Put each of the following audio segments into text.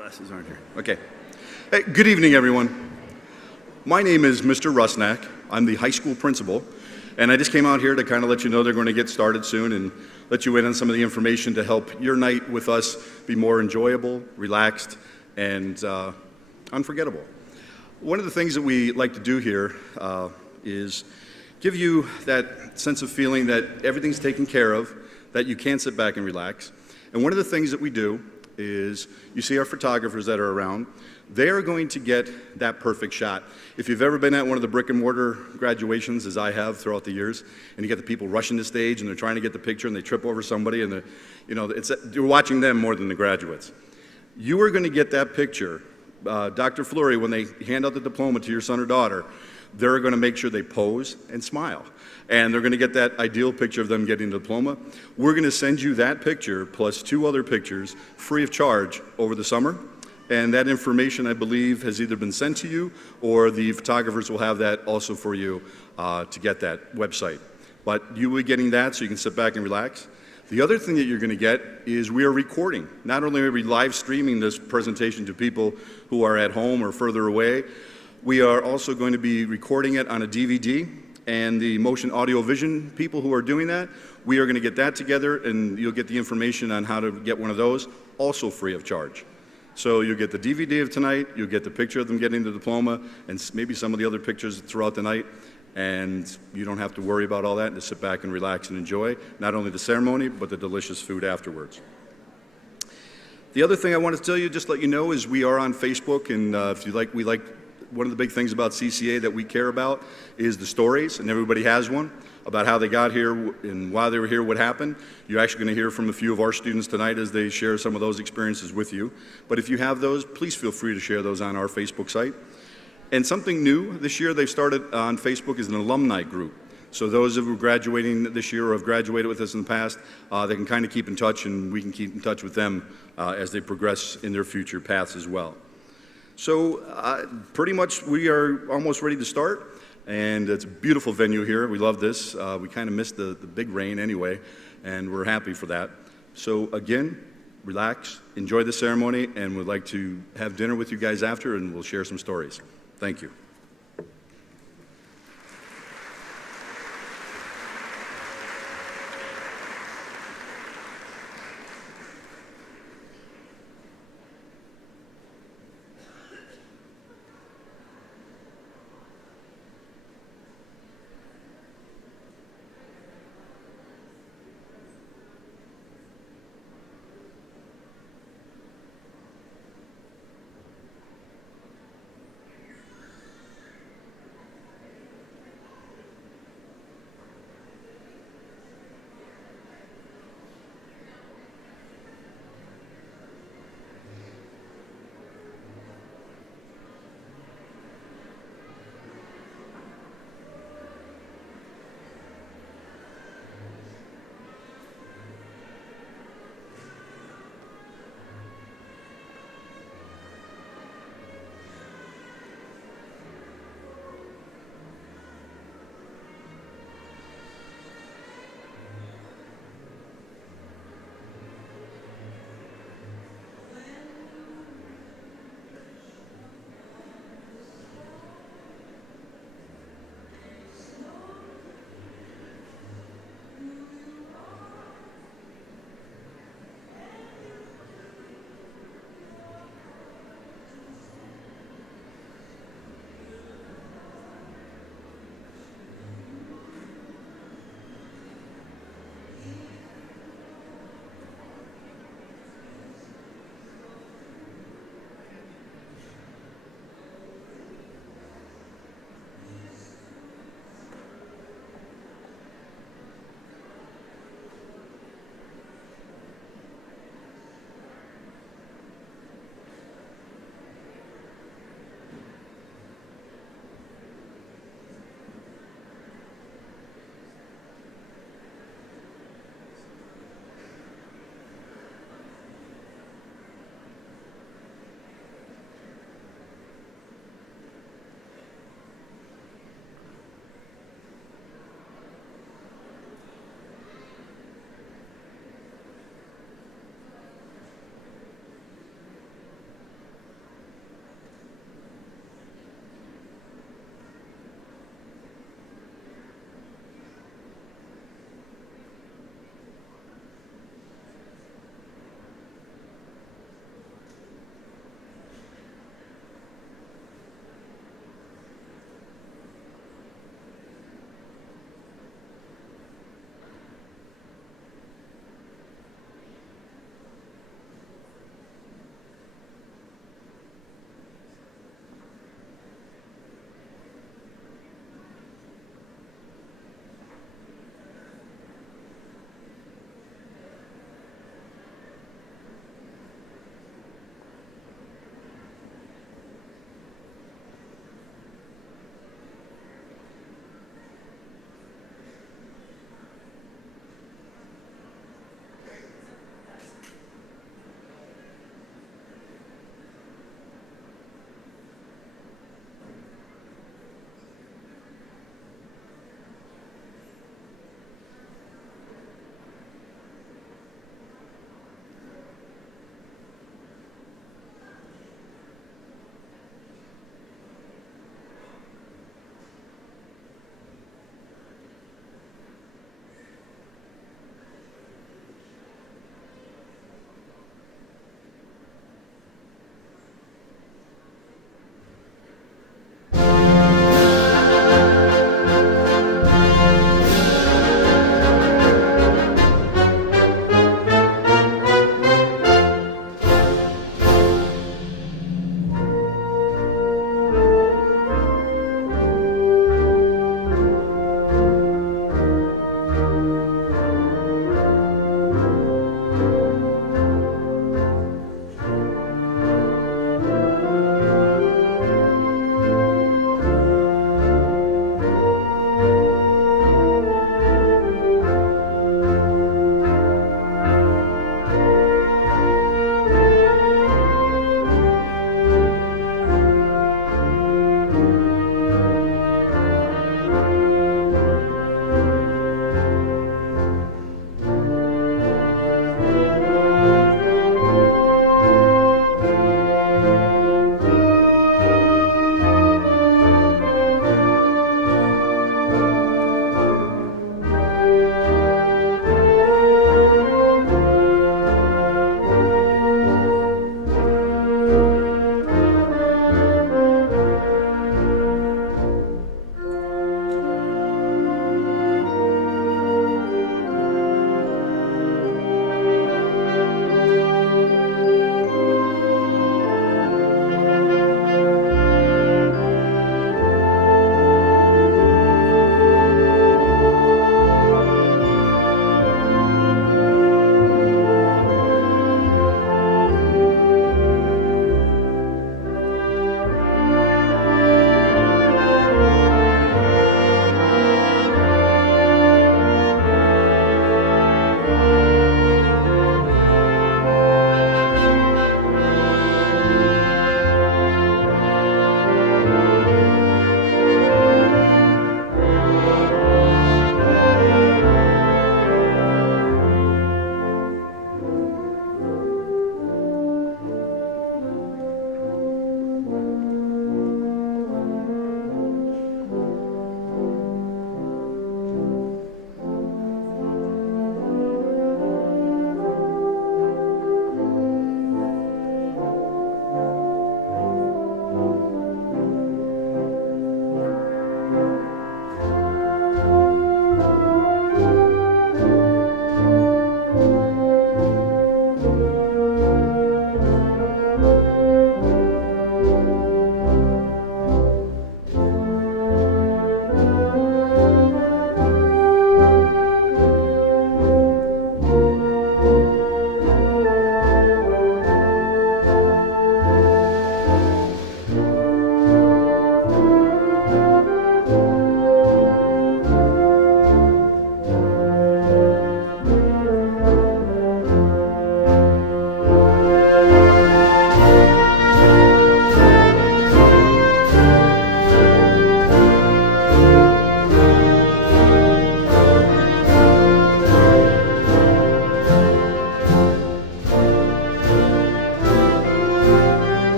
Glasses aren't here. Okay. Hey, good evening, everyone. My name is Mr. Rusnak. I'm the high school principal, and I just came out here to kind of let you know they're going to get started soon and let you in on some of the information to help your night with us be more enjoyable, relaxed, and unforgettable. One of the things that we like to do here is give you that sense of feeling that everything's taken care of, that you can sit back and relax. And one of the things that we do is, you see our photographers that are around, they are going to get that perfect shot. If you've ever been at one of the brick and mortar graduations, as I have throughout the years, and you get the people rushing the stage and they're trying to get the picture and they trip over somebody and you're watching them more than the graduates. You are going to get that picture. Dr. Fleury, when they hand out the diploma to your son or daughter, they're going to make sure they pose and smile. And they're going to get that ideal picture of them getting the diploma. We're going to send you that picture plus 2 other pictures free of charge over the summer. And that information, I believe, has either been sent to you or the photographers will have that also for you to get that website. But you will be getting that so you can sit back and relax. The other thing that you're going to get is we are recording. Not only are we live streaming this presentation to people who are at home or further away, we are also going to be recording it on a DVD, and the motion audio vision people who are doing that, we are going to get that together, and you'll get the information on how to get one of those, also free of charge. So you'll get the DVD of tonight, you'll get the picture of them getting the diploma, and maybe some of the other pictures throughout the night, and you don't have to worry about all that, and just sit back and relax and enjoy not only the ceremony, but the delicious food afterwards. The other thing I want to tell you, just let you know, is we are on Facebook, and if you like, one of the big things about CCA that we care about is the stories, and everybody has one, about how they got here and why they were here, what happened. You're actually going to hear from a few of our students tonight as they share some of those experiences with you. But if you have those, please feel free to share those on our Facebook site. And something new this year they've started on Facebook is an alumni group. So those who are graduating this year or have graduated with us in the past, they can kind of keep in touch, and we can keep in touch with them as they progress in their future paths as well. So pretty much we are almost ready to start, and it's a beautiful venue here. We love this. We kind of missed the big rain anyway, and we're happy for that. So again, relax, enjoy the ceremony, and we'd like to have dinner with you guys after, and we'll share some stories. Thank you.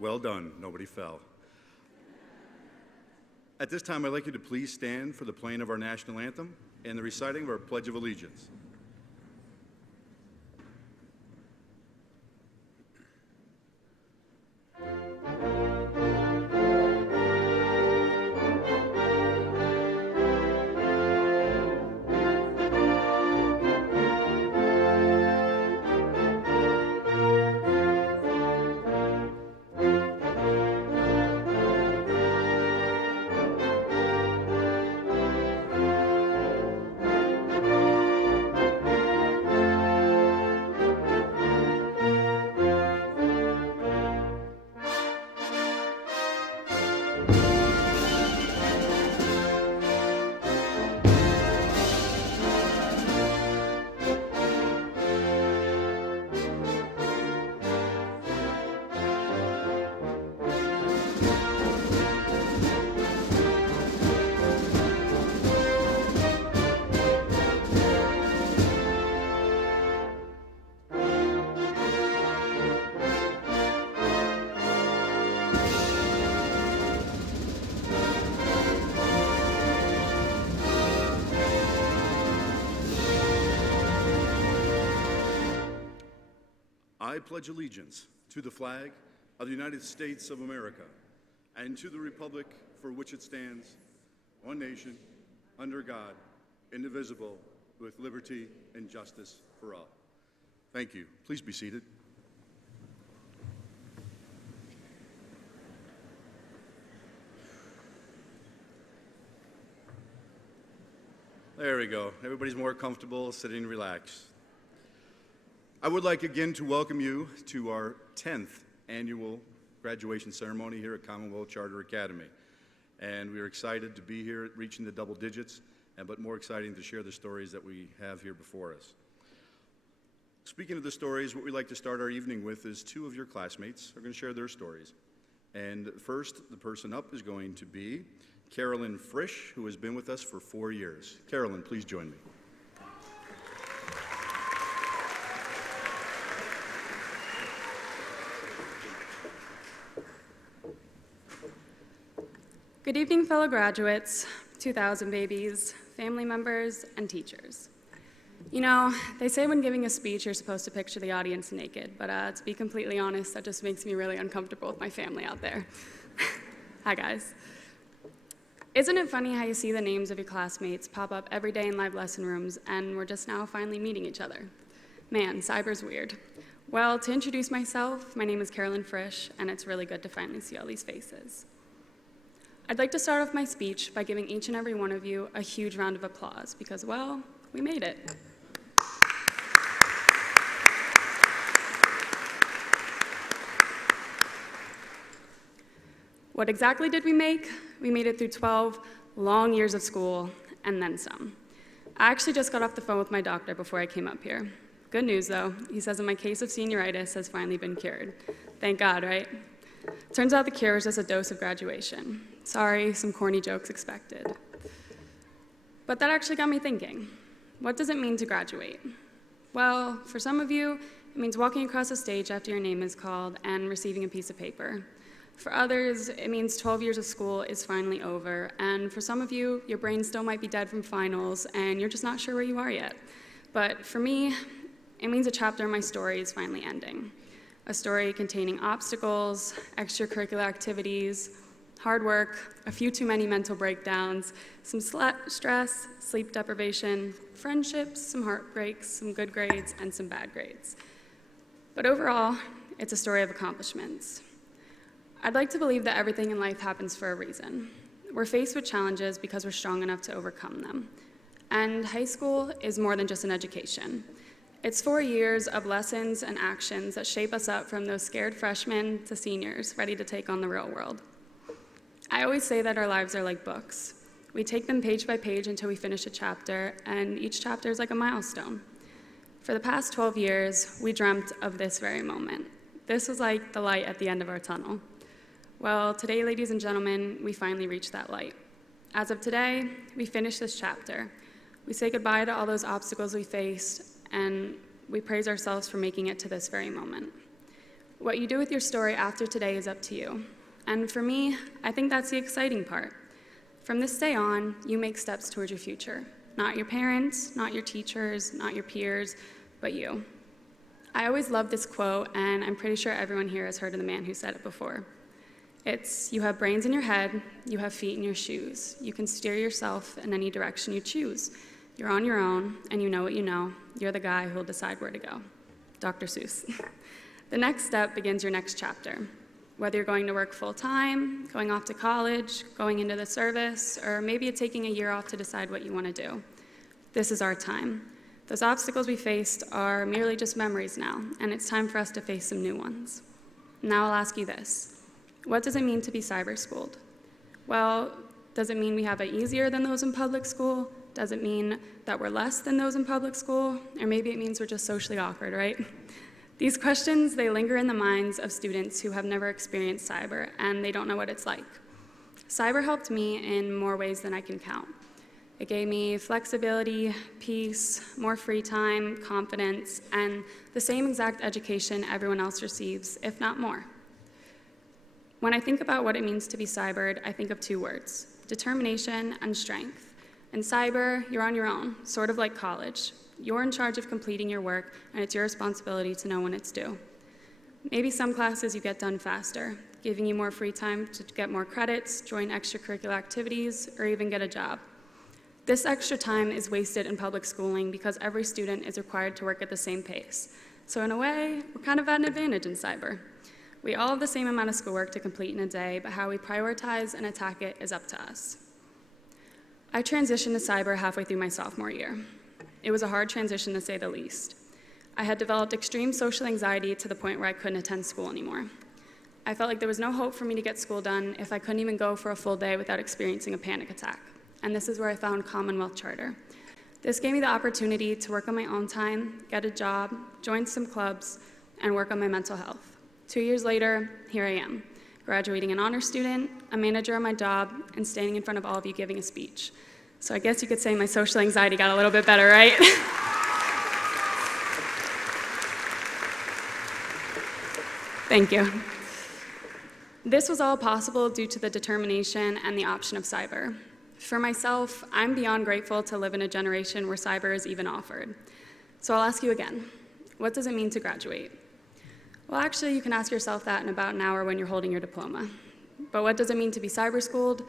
Well done, nobody fell. At this time, I'd like you to please stand for the playing of our national anthem and the reciting of our Pledge of Allegiance. I pledge allegiance to the flag of the United States of America and to the republic for which it stands, one nation, under God, indivisible, with liberty and justice for all. Thank you. Please be seated. There we go. Everybody's more comfortable sitting relaxed. I would like again to welcome you to our 10th annual graduation ceremony here at Commonwealth Charter Academy. And we are excited to be here reaching the double digits, but more exciting to share the stories that we have here before us. Speaking of the stories, what we'd like to start our evening with is two of your classmates are going to share their stories. And first, the person up is going to be Carolyn Frisch, who has been with us for 4 years. Carolyn, please join me. Good evening, fellow graduates, 2,000 babies, family members, and teachers. You know, they say when giving a speech, you're supposed to picture the audience naked, but to be completely honest, that just makes me really uncomfortable with my family out there. Hi, guys. Isn't it funny how you see the names of your classmates pop up every day in live lesson rooms, and we're just now finally meeting each other? Man, cyber's weird. Well, to introduce myself, my name is Carolyn Frisch, and it's really good to finally see all these faces. I'd like to start off my speech by giving each and every one of you a huge round of applause because, well, we made it. What exactly did we make? We made it through 12 long years of school and then some. I actually just got off the phone with my doctor before I came up here. Good news, though. He says that my case of senioritis has finally been cured. Thank God, right? Turns out the cure is just a dose of graduation. Sorry, some corny jokes expected. But that actually got me thinking. What does it mean to graduate? Well, for some of you, it means walking across a stage after your name is called and receiving a piece of paper. For others, it means 12 years of school is finally over. And for some of you, your brain still might be dead from finals and you're just not sure where you are yet. But for me, it means a chapter in my story is finally ending. A story containing obstacles, extracurricular activities, hard work, a few too many mental breakdowns, some stress, sleep deprivation, friendships, some heartbreaks, some good grades, and some bad grades. But overall, it's a story of accomplishments. I'd like to believe that everything in life happens for a reason. We're faced with challenges because we're strong enough to overcome them. And high school is more than just an education. It's 4 years of lessons and actions that shape us up from those scared freshmen to seniors ready to take on the real world. I always say that our lives are like books. We take them page by page until we finish a chapter, and each chapter is like a milestone. For the past 12 years, we dreamt of this very moment. This was like the light at the end of our tunnel. Well, today, ladies and gentlemen, we finally reached that light. As of today, we finished this chapter. We say goodbye to all those obstacles we faced, and we praise ourselves for making it to this very moment. What you do with your story after today is up to you. And for me, I think that's the exciting part. From this day on, you make steps towards your future. Not your parents, not your teachers, not your peers, but you. I always love this quote, and I'm pretty sure everyone here has heard of the man who said it before. It's, you have brains in your head, you have feet in your shoes. You can steer yourself in any direction you choose. You're on your own, and you know what you know. You're the guy who will decide where to go. Dr. Seuss. The next step begins your next chapter. Whether you're going to work full-time, going off to college, going into the service, or maybe you're taking a year off to decide what you want to do. This is our time. Those obstacles we faced are merely just memories now, and it's time for us to face some new ones. Now I'll ask you this. What does it mean to be cyber-schooled? Well, does it mean we have it easier than those in public school? Does it mean that we're less than those in public school? Or maybe it means we're just socially awkward, right? These questions, they linger in the minds of students who have never experienced cyber, and they don't know what it's like. Cyber helped me in more ways than I can count. It gave me flexibility, peace, more free time, confidence, and the same exact education everyone else receives, if not more. When I think about what it means to be cybered, I think of two words: determination and strength. In cyber, you're on your own, sort of like college. You're in charge of completing your work, and it's your responsibility to know when it's due. Maybe some classes you get done faster, giving you more free time to get more credits, join extracurricular activities, or even get a job. This extra time is wasted in public schooling because every student is required to work at the same pace. So in a way, we're kind of at an advantage in cyber. We all have the same amount of schoolwork to complete in a day, but how we prioritize and attack it is up to us. I transitioned to cyber halfway through my sophomore year. It was a hard transition, to say the least. I had developed extreme social anxiety to the point where I couldn't attend school anymore. I felt like there was no hope for me to get school done if I couldn't even go for a full day without experiencing a panic attack. And this is where I found Commonwealth Charter. This gave me the opportunity to work on my own time, get a job, join some clubs, and work on my mental health. 2 years later, here I am, graduating an honor student, a manager on my job, and standing in front of all of you giving a speech. So I guess you could say my social anxiety got a little bit better, right? Thank you. This was all possible due to the determination and the option of cyber. For myself, I'm beyond grateful to live in a generation where cyber is even offered. So I'll ask you again, what does it mean to graduate? Well, actually, you can ask yourself that in about an hour when you're holding your diploma. But what does it mean to be cyber-schooled?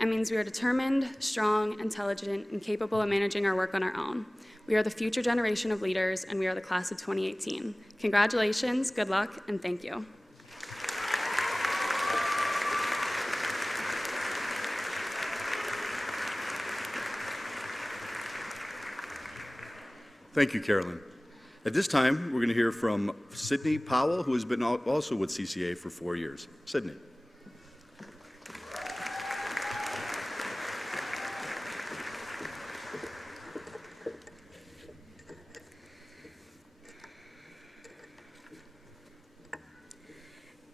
It means we are determined, strong, intelligent, and capable of managing our work on our own. We are the future generation of leaders, and we are the class of 2018. Congratulations, good luck, and thank you. Thank you, Carolyn. At this time, we're going to hear from Sydney Powell, who has been also with CCA for 4 years. Sydney.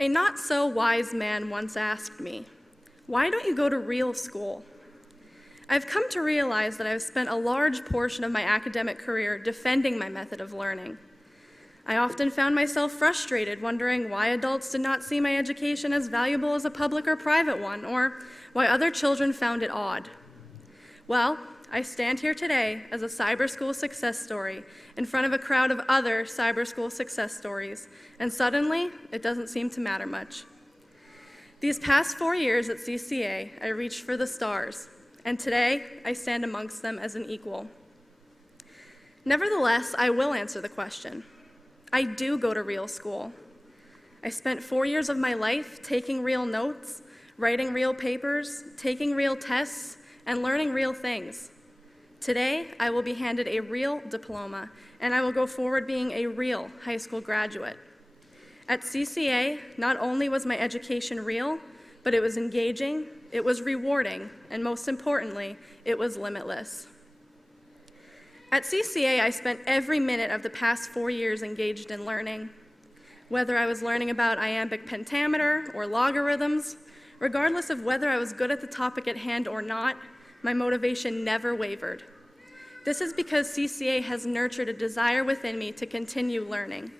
A not-so-wise man once asked me, "Why don't you go to real school?" I've come to realize that I've spent a large portion of my academic career defending my method of learning. I often found myself frustrated, wondering why adults did not see my education as valuable as a public or private one, or why other children found it odd. Well, I stand here today as a cyber school success story in front of a crowd of other cyber school success stories, and suddenly, it doesn't seem to matter much. These past 4 years at CCA, I reached for the stars, and today, I stand amongst them as an equal. Nevertheless, I will answer the question. I do go to real school. I spent 4 years of my life taking real notes, writing real papers, taking real tests, and learning real things. Today, I will be handed a real diploma, and I will go forward being a real high school graduate. At CCA, not only was my education real, but it was engaging, it was rewarding, and most importantly, it was limitless. At CCA, I spent every minute of the past 4 years engaged in learning. Whether I was learning about iambic pentameter or logarithms, regardless of whether I was good at the topic at hand or not, my motivation never wavered. This is because CCA has nurtured a desire within me to continue learning.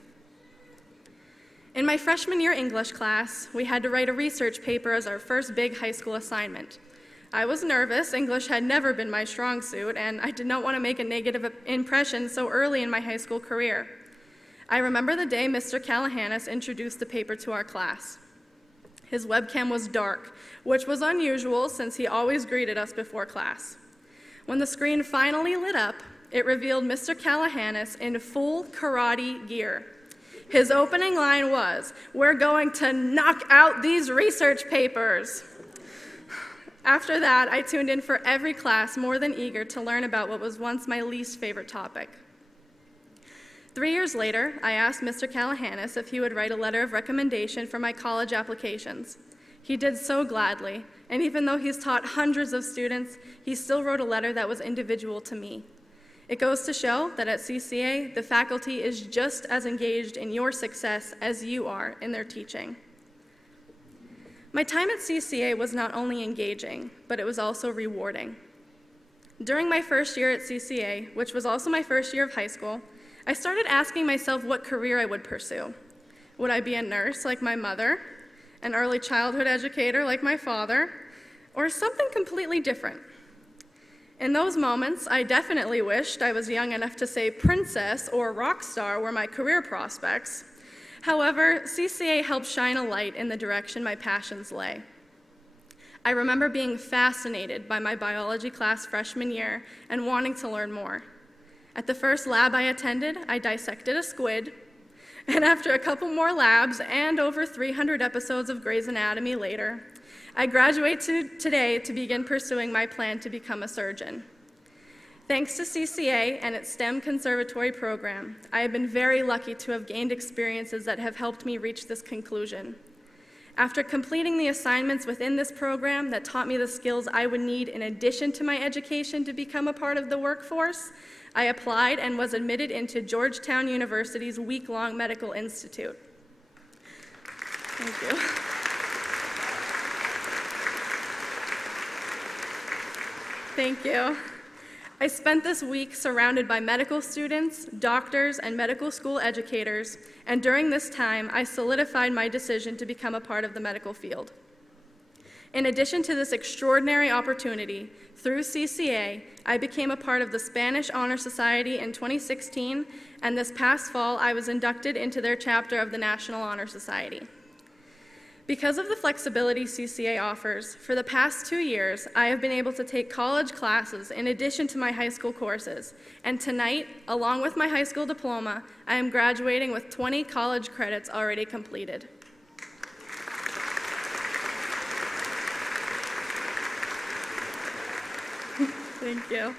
In my freshman year English class, we had to write a research paper as our first big high school assignment. I was nervous. English had never been my strong suit, and I did not want to make a negative impression so early in my high school career. I remember the day Mr. Callahanis introduced the paper to our class. His webcam was dark, which was unusual since he always greeted us before class. When the screen finally lit up, it revealed Mr. Callahanis in full karate gear. His opening line was, "We're going to knock out these research papers." After that, I tuned in for every class, more than eager to learn about what was once my least favorite topic. 3 years later, I asked Mr. Callahanis if he would write a letter of recommendation for my college applications. He did so gladly, and even though he's taught hundreds of students, he still wrote a letter that was individual to me. It goes to show that at CCA, the faculty is just as engaged in your success as you are in their teaching. My time at CCA was not only engaging, but it was also rewarding. During my first year at CCA, which was also my first year of high school, I started asking myself what career I would pursue. Would I be a nurse like my mother, an early childhood educator like my father, or something completely different? In those moments, I definitely wished I was young enough to say princess or rock star were my career prospects. However, CCA helped shine a light in the direction my passions lay. I remember being fascinated by my biology class freshman year and wanting to learn more. At the first lab I attended, I dissected a squid, and after a couple more labs and over 300 episodes of Grey's Anatomy later, I graduate today to begin pursuing my plan to become a surgeon. Thanks to CCA and its STEM conservatory program, I have been very lucky to have gained experiences that have helped me reach this conclusion. After completing the assignments within this program that taught me the skills I would need in addition to my education to become a part of the workforce, I applied and was admitted into Georgetown University's week-long medical institute. Thank you. Thank you. I spent this week surrounded by medical students, doctors, and medical school educators, and during this time, I solidified my decision to become a part of the medical field. In addition to this extraordinary opportunity, through CCA, I became a part of the Spanish Honor Society in 2016, and this past fall, I was inducted into their chapter of the National Honor Society. Because of the flexibility CCA offers, for the past 2 years, I have been able to take college classes in addition to my high school courses. And tonight, along with my high school diploma, I am graduating with 20 college credits already completed. Thank you.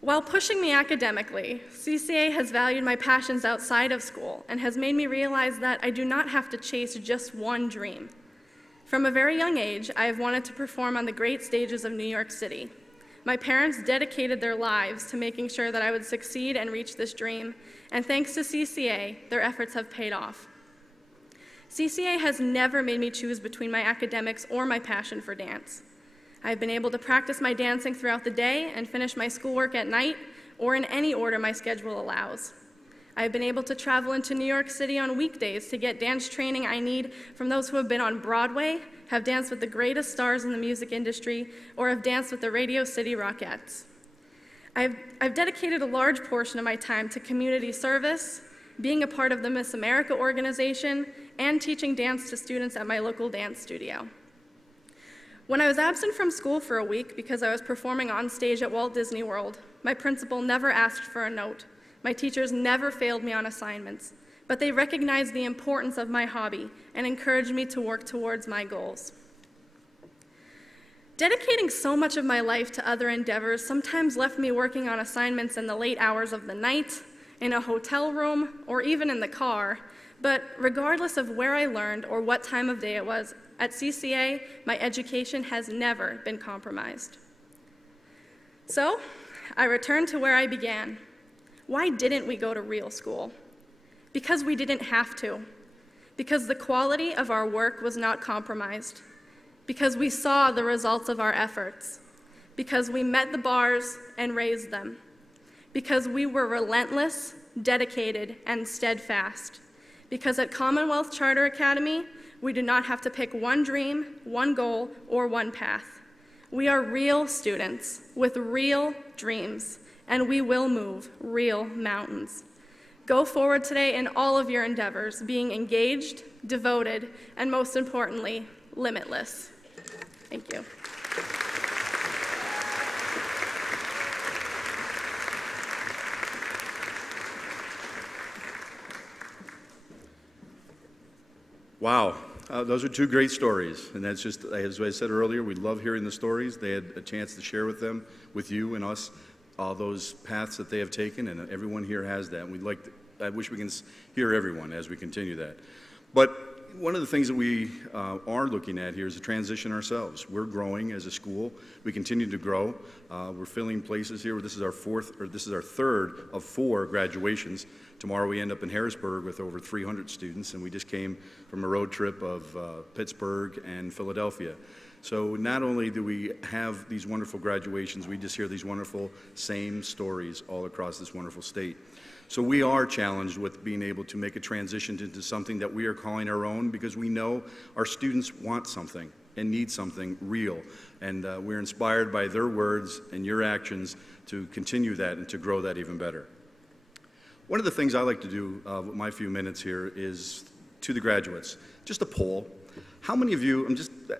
While pushing me academically, CCA has valued my passions outside of school and has made me realize that I do not have to chase just one dream. From a very young age, I have wanted to perform on the great stages of New York City. My parents dedicated their lives to making sure that I would succeed and reach this dream, and thanks to CCA, their efforts have paid off. CCA has never made me choose between my academics or my passion for dance. I've been able to practice my dancing throughout the day and finish my schoolwork at night, or in any order my schedule allows. I've been able to travel into New York City on weekdays to get dance training I need from those who have been on Broadway, have danced with the greatest stars in the music industry, or have danced with the Radio City Rockettes. I've dedicated a large portion of my time to community service, being a part of the Miss America organization, and teaching dance to students at my local dance studio. When I was absent from school for a week because I was performing on stage at Walt Disney World, my principal never asked for a note. My teachers never failed me on assignments, but they recognized the importance of my hobby and encouraged me to work towards my goals. Dedicating so much of my life to other endeavors sometimes left me working on assignments in the late hours of the night, in a hotel room, or even in the car. But regardless of where I learned or what time of day it was, at CCA, my education has never been compromised. So, I returned to where I began. Why didn't we go to real school? Because we didn't have to. Because the quality of our work was not compromised. Because we saw the results of our efforts. Because we met the bars and raised them. Because we were relentless, dedicated, and steadfast. Because at Commonwealth Charter Academy, we do not have to pick one dream, one goal, or one path. We are real students with real dreams, and we will move real mountains. Go forward today in all of your endeavors, being engaged, devoted, and most importantly, limitless. Thank you. Wow, those are two great stories, and that's just, as I said earlier, we love hearing the stories. They had a chance to share with them, with you and us, all those paths that they have taken, and everyone here has that. And I wish we can hear everyone as we continue that. But one of the things that we are looking at here is a transition ourselves. We're growing as a school. We continue to grow. We're filling places here. This is our third of 4 graduations. Tomorrow we end up in Harrisburg with over 300 students, and we just came from a road trip of Pittsburgh and Philadelphia. So not only do we have these wonderful graduations, we just hear these wonderful same stories all across this wonderful state. So we are challenged with being able to make a transition into something that we are calling our own, because we know our students want something and need something real. And we're inspired by their words and your actions to continue that and to grow that even better. One of the things I like to do with my few minutes here is to the graduates, just a poll. How many of you,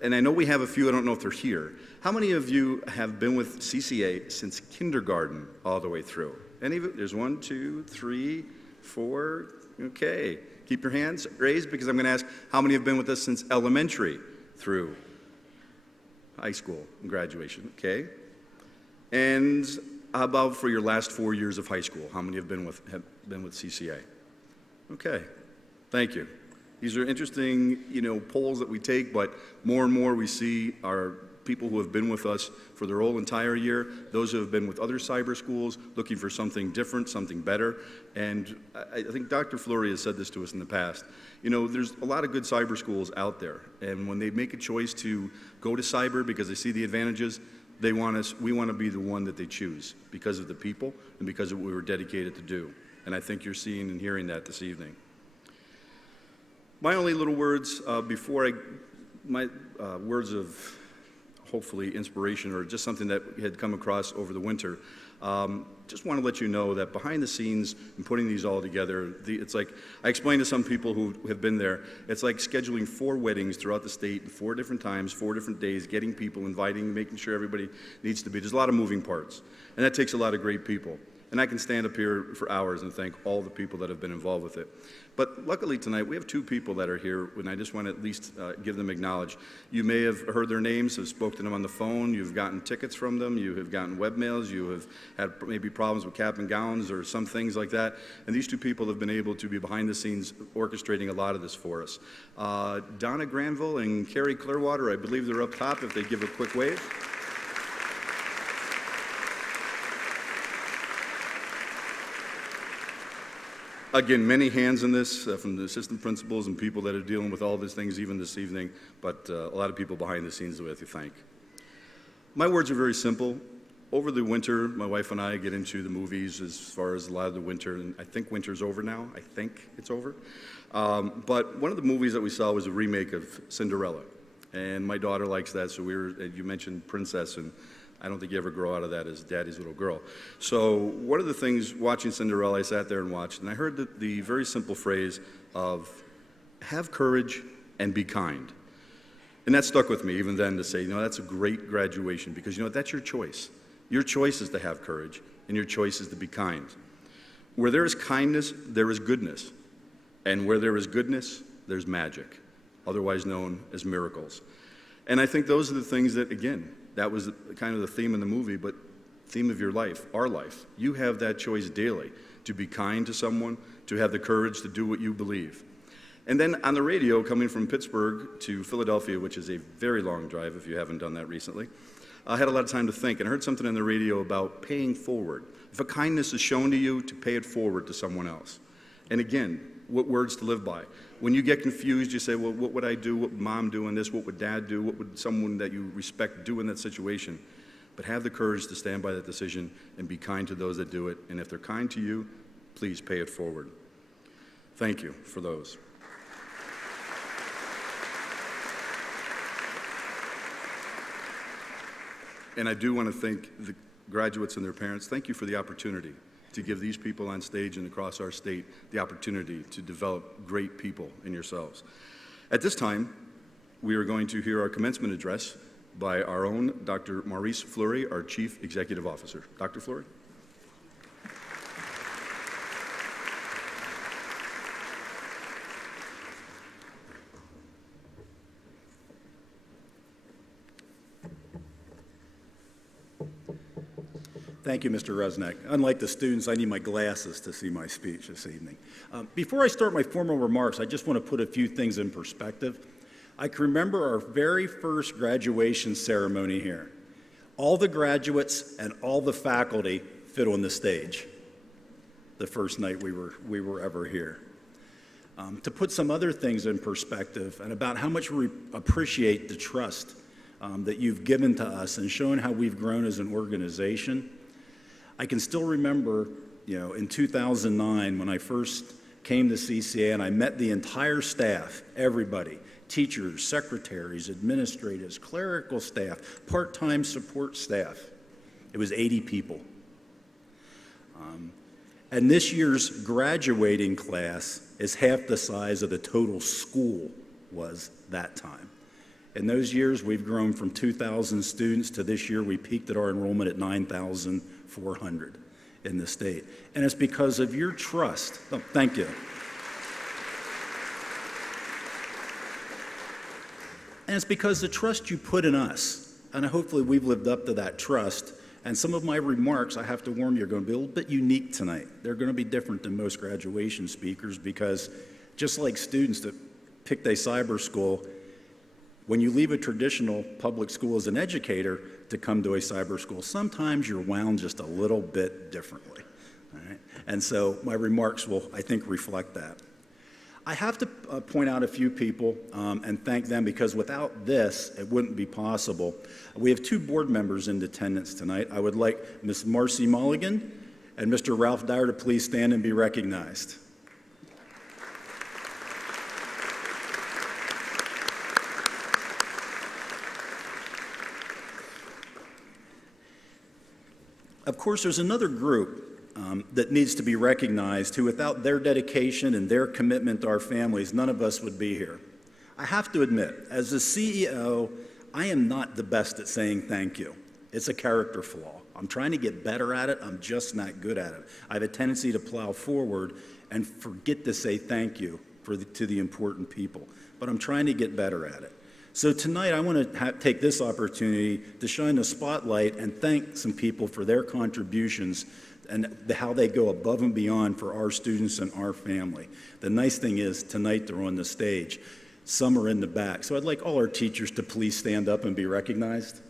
and I know we have a few, I don't know if they're here, how many of you have been with CCA since kindergarten all the way through? Any of it? There's 1, 2, 3, 4, okay. Keep your hands raised, because I'm gonna ask how many have been with us since elementary through high school and graduation, okay? And how about for your last 4 years of high school? How many have been with CCA? Okay, thank you. These are interesting, polls that we take, but more and more we see are people who have been with us for their whole entire year, those who have been with other cyber schools, looking for something different, something better. And I think Dr. Fleury has said this to us in the past. There's a lot of good cyber schools out there, and when they make a choice to go to cyber because they see the advantages, we want to be the one that they choose because of the people and because of what we were dedicated to do. And I think you're seeing and hearing that this evening. My only little words words of hopefully inspiration, or just something that had come across over the winter. Just want to let you know that behind the scenes in putting these all together, it's like, I explained to some people who have been there, it's like scheduling 4 weddings throughout the state in 4 different times, 4 different days, getting people, inviting, making sure everybody needs to be. There's a lot of moving parts, and that takes a lot of great people. And I can stand up here for hours and thank all the people that have been involved with it. But luckily tonight, we have 2 people that are here, and I just want to at least give them acknowledge. You may have heard their names, have spoken to them on the phone, you've gotten tickets from them, you have gotten webmails, you have had maybe problems with cap and gowns or some things like that. And these 2 people have been able to be behind the scenes orchestrating a lot of this for us. Donna Granville and Carrie Clearwater, I believe they're up top, if they give a quick wave. Again, many hands in this from the assistant principals and people that are dealing with all these things even this evening, but a lot of people behind the scenes that we have to thank. My words are very simple. Over the winter, my wife and I get into the movies as far as a lot of the winter, and I think winter's over now. I think it's over. But one of the movies that we saw was a remake of Cinderella, and my daughter likes that, so you mentioned Princess, and I don't think you ever grow out of that as daddy's little girl. So one of the things, watching Cinderella, I sat there and watched, and I heard the very simple phrase of, have courage and be kind. And that stuck with me even then, to say, that's a great graduation, because that's your choice. Your choice is to have courage, and your choice is to be kind. Where there is kindness, there is goodness. And where there is goodness, there's magic, otherwise known as miracles. And I think those are the things that, again, that was kind of the theme in the movie, but theme of your life, our life. You have that choice daily to be kind to someone, to have the courage to do what you believe. And then on the radio, coming from Pittsburgh to Philadelphia, which is a very long drive if you haven't done that recently, I had a lot of time to think, and I heard something on the radio about paying forward. If a kindness is shown to you, to pay it forward to someone else. And again, what words to live by. When you get confused, you say, well, what would I do? What would mom do in this? What would dad do? What would someone that you respect do in that situation? But have the courage to stand by that decision and be kind to those that do it. And if they're kind to you, please pay it forward. Thank you for those. And I do want to thank the graduates and their parents. Thank you for the opportunity to give these people on stage and across our state the opportunity to develop great people in yourselves. At this time, we are going to hear our commencement address by our own Dr. Maurice Fleury, our Chief Executive Officer. Dr. Fleury. Thank you, Mr. Rusnak. Unlike the students, I need my glasses to see my speech this evening. Before I start my formal remarks, I just want to put a few things in perspective. I can remember our very first graduation ceremony here. All the graduates and all the faculty fit on the stage the first night we were ever here. To put some other things in perspective and about how much we appreciate the trust that you've given to us and shown how we've grown as an organization, I can still remember, in 2009 when I first came to CCA and I met the entire staff, everybody, teachers, secretaries, administrators, clerical staff, part-time support staff. It was 80 people. And this year's graduating class is half the size of the total school was that time. In those years, we've grown from 2,000 students to this year we peaked at our enrollment at 9,400 in the state. And it's because of your trust. Oh, thank you. And it's because the trust you put in us, and hopefully we've lived up to that trust. And some of my remarks, I have to warn you, are going to be a little bit unique tonight. They're going to be different than most graduation speakers because just like students that picked a cyber school, when you leave a traditional public school as an educator to come to a cyber school, sometimes you're wound just a little bit differently. All right? And so my remarks will, I think, reflect that. I have to point out a few people and thank them because without this, it wouldn't be possible. We have two board members in attendance tonight. I would like Ms. Marcy Mulligan and Mr. Ralph Dyer to please stand and be recognized. Of course, there's another group that needs to be recognized who, without their dedication and their commitment to our families, none of us would be here. I have to admit, as a CEO, I am not the best at saying thank you. It's a character flaw. I'm trying to get better at it. I'm just not good at it. I have a tendency to plow forward and forget to say thank you to the important people. But I'm trying to get better at it. So tonight, I want to take this opportunity to shine a spotlight and thank some people for their contributions and how they go above and beyond for our students and our family. The nice thing is, tonight they're on the stage. Some are in the back. So I'd like all our teachers to please stand up and be recognized.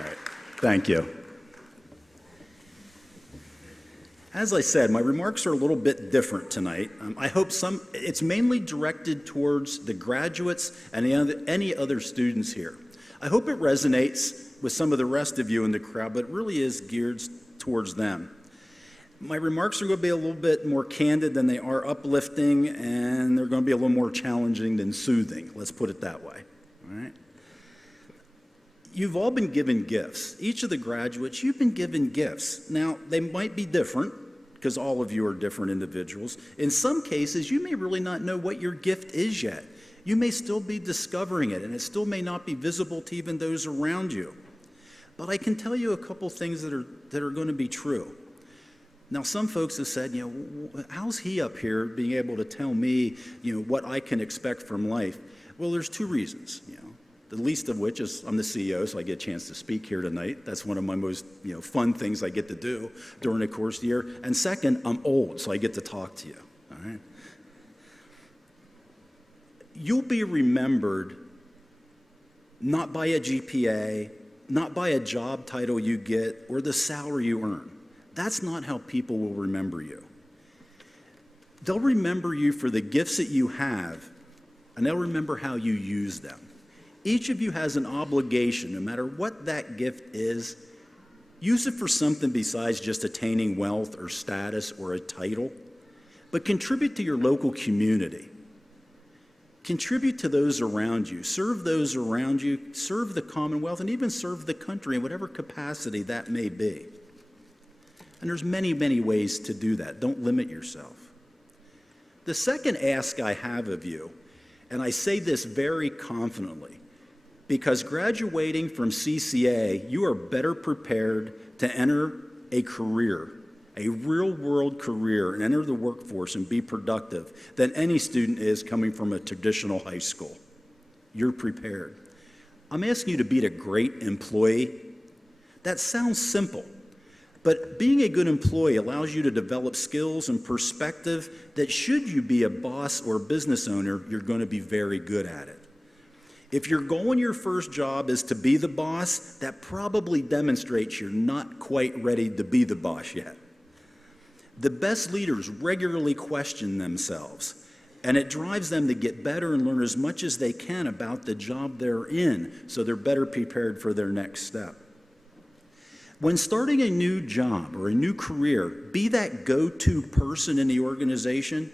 All right, thank you. As I said, my remarks are a little bit different tonight. I hope it's mainly directed towards the graduates and any other students here. I hope it resonates with some of the rest of you in the crowd, but it really is geared towards them. My remarks are going to be a little bit more candid than they are uplifting, and they're going to be a little more challenging than soothing. Let's put it that way. All right? You've all been given gifts. Each of the graduates, you've been given gifts. Now, they might be different because all of you are different individuals. In some cases, you may really not know what your gift is yet. You may still be discovering it, and it still may not be visible to even those around you. But I can tell you a couple things that are going to be true. Now, some folks have said, how's he up here being able to tell me, what I can expect from life? Well, there's two reasons, The least of which is I'm the CEO, so I get a chance to speak here tonight. That's one of my most fun things I get to do during the course of the year. And second, I'm old, so I get to talk to you. All right? You'll be remembered not by a GPA, not by a job title you get, or the salary you earn. That's not how people will remember you. They'll remember you for the gifts that you have and they'll remember how you use them. Each of you has an obligation, no matter what that gift is. Use it for something besides just attaining wealth or status or a title, but contribute to your local community. Contribute to those around you. Serve those around you. Serve the Commonwealth, and even serve the country in whatever capacity that may be. And there's many, many ways to do that. Don't limit yourself. The second ask I have of you, and I say this very confidently, because graduating from CCA, you are better prepared to enter a career, a real-world career, and enter the workforce and be productive than any student is coming from a traditional high school. You're prepared. I'm asking you to be a great employee. That sounds simple, but being a good employee allows you to develop skills and perspective that should you be a boss or business owner, you're going to be very good at it. If your goal in your first job is to be the boss, that probably demonstrates you're not quite ready to be the boss yet. The best leaders regularly question themselves, and it drives them to get better and learn as much as they can about the job they're in, so they're better prepared for their next step. When starting a new job or a new career, be that go-to person in the organization,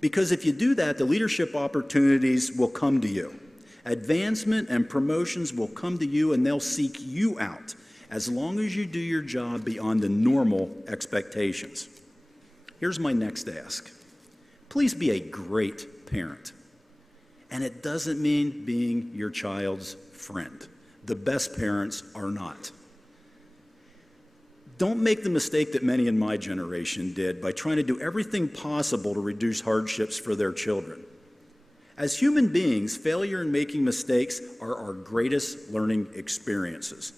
because if you do that, the leadership opportunities will come to you. Advancement and promotions will come to you, and they'll seek you out as long as you do your job beyond the normal expectations. Here's my next ask. Please be a great parent. And it doesn't mean being your child's friend. The best parents are not. Don't make the mistake that many in my generation did by trying to do everything possible to reduce hardships for their children. As human beings, failure and making mistakes are our greatest learning experiences.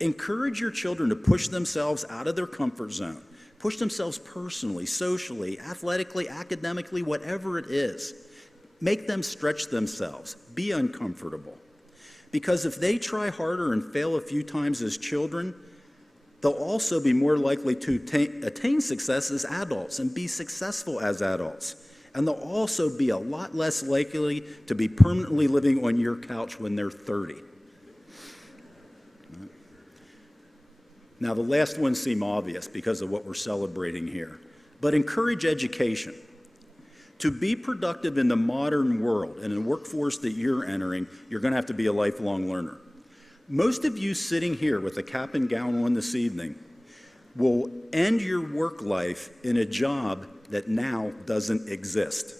Encourage your children to push themselves out of their comfort zone, push themselves personally, socially, athletically, academically, whatever it is. Make them stretch themselves, be uncomfortable. Because if they try harder and fail a few times as children, they'll also be more likely to attain success as adults and be successful as adults. And they'll also be a lot less likely to be permanently living on your couch when they're 30. Now, the last ones seem obvious because of what we're celebrating here. But encourage education. To be productive in the modern world and in the workforce that you're entering, you're going to have to be a lifelong learner. Most of you sitting here with a cap and gown on this evening will end your work life in a job that now doesn't exist.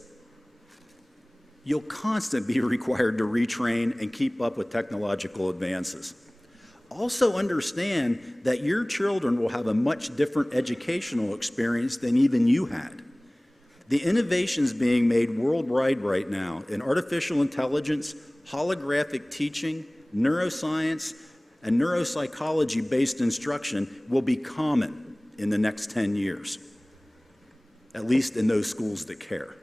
You'll constantly be required to retrain and keep up with technological advances. Also understand that your children will have a much different educational experience than even you had. The innovations being made worldwide right now in artificial intelligence, holographic teaching, neuroscience, and neuropsychology-based instruction will be common in the next 10 years. At least in those schools that care.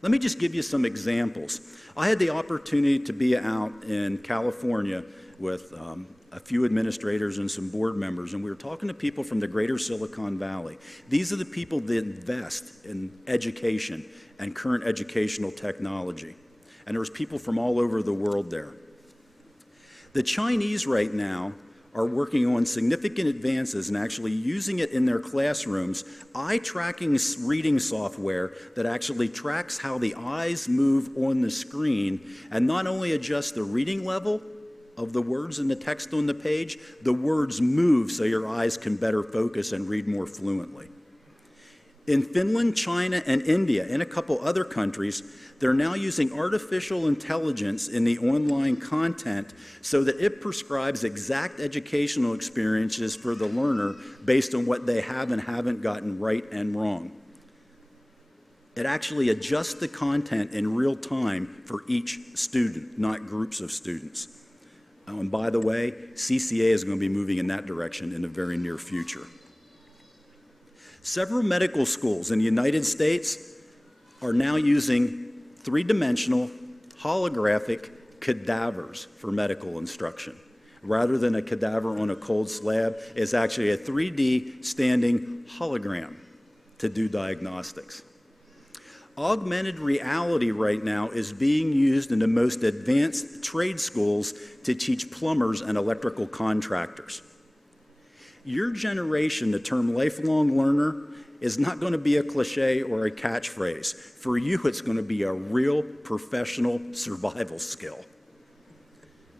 Let me just give you some examples. I had the opportunity to be out in California with a few administrators and some board members, and we were talking to people from the greater Silicon Valley. These are the people that invest in education and current educational technology. And there was people from all over the world there. The Chinese right now are working on significant advances and actually using it in their classrooms, eye-tracking reading software that actually tracks how the eyes move on the screen and not only adjusts the reading level of the words in the text on the page, the words move so your eyes can better focus and read more fluently. In Finland, China, and India, and a couple other countries, they're now using artificial intelligence in the online content so that it prescribes exact educational experiences for the learner based on what they have and haven't gotten right and wrong. It actually adjusts the content in real time for each student, not groups of students. And by the way, CCA is going to be moving in that direction in the very near future. Several medical schools in the United States are now using three-dimensional holographic cadavers for medical instruction. Rather than a cadaver on a cold slab, it's actually a 3D standing hologram to do diagnostics. Augmented reality right now is being used in the most advanced trade schools to teach plumbers and electrical contractors. Your generation, the term lifelong learner, is not going to be a cliche or a catchphrase. For you, it's going to be a real professional survival skill.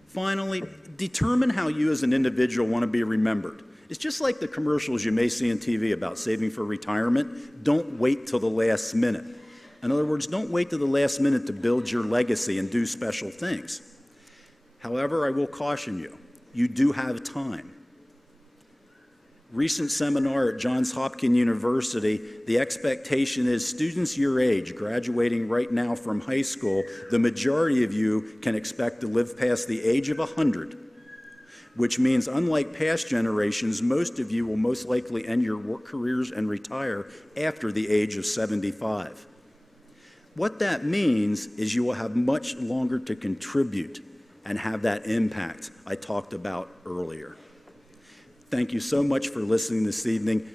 Finally, determine how you as an individual want to be remembered. It's just like the commercials you may see on TV about saving for retirement. Don't wait till the last minute. In other words, don't wait till the last minute to build your legacy and do special things. However, I will caution you, you do have time. Recent seminar at Johns Hopkins University, the expectation is students your age, graduating right now from high school, the majority of you can expect to live past the age of 100, which means unlike past generations, most of you will most likely end your work careers and retire after the age of 75. What that means is you will have much longer to contribute and have that impact I talked about earlier. Thank you so much for listening this evening.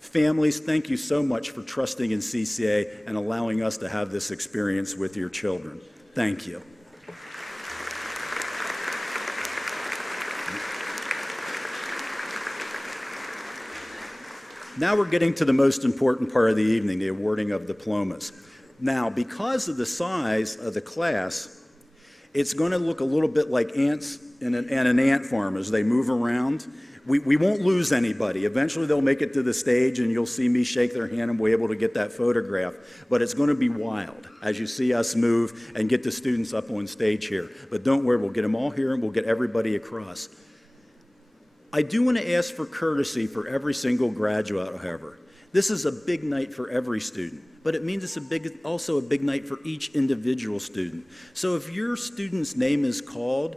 Families, thank you so much for trusting in CCA and allowing us to have this experience with your children. Thank you. Now we're getting to the most important part of the evening, the awarding of diplomas. Now, because of the size of the class, it's going to look a little bit like ants in an ant farm as they move around. We won't lose anybody. Eventually they'll make it to the stage and you'll see me shake their hand and we'll be able to get that photograph. But it's going to be wild as you see us move and get the students up on stage here. But don't worry, we'll get them all here and we'll get everybody across. I do want to ask for courtesy for every single graduate, however. This is a big night for every student, but it means it's also a big night for each individual student. So if your student's name is called,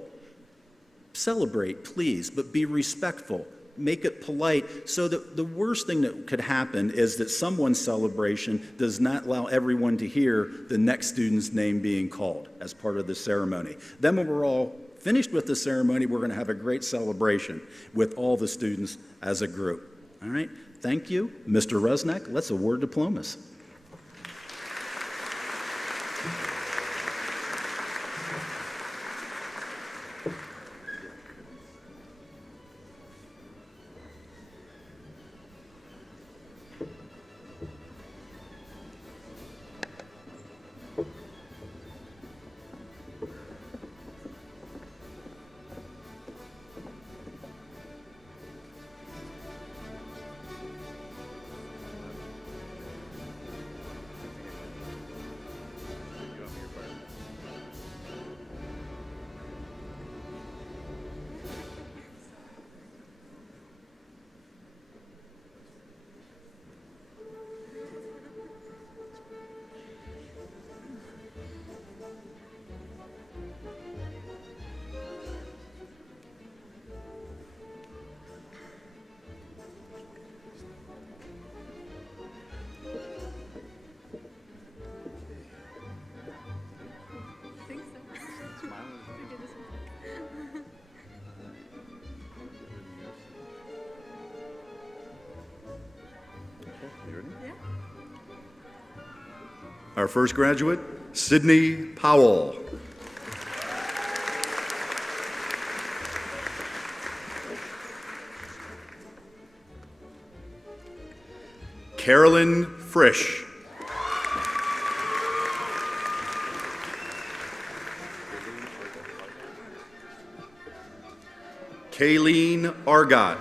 celebrate, please, but be respectful. Make it polite so that the worst thing that could happen is that someone's celebration does not allow everyone to hear the next student's name being called as part of the ceremony. Then when we're all finished with the ceremony, we're going to have a great celebration with all the students as a group. All right? Thank you. Mr. Rusnak, let's award diplomas. Our first graduate, Sydney Powell. Carolyn Frisch. Kayleen Argot.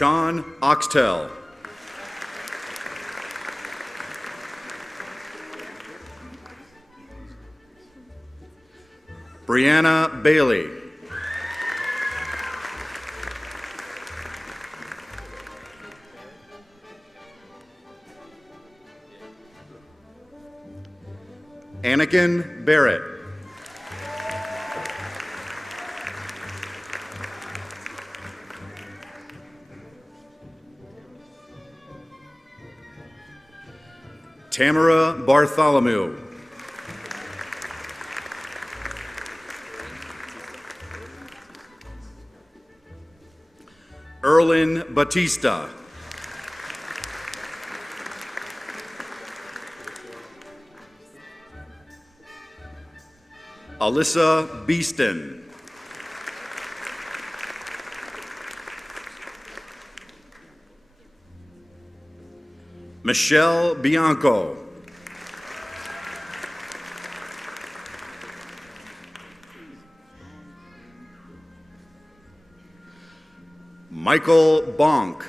Sean Oxtell. Brianna Bailey. Anakin Barrett. Tamara Bartholomew. Erlin Batista. Alyssa Beeston. Michelle Bianco. Michael Bonk.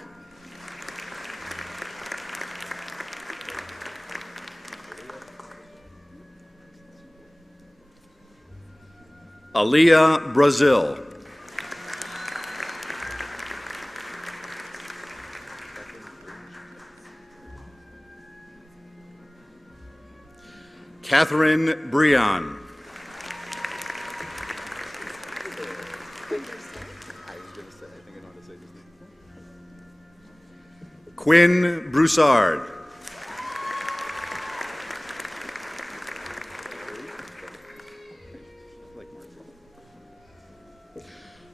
Aaliyah Brazil. Catherine Breon. Quinn Broussard.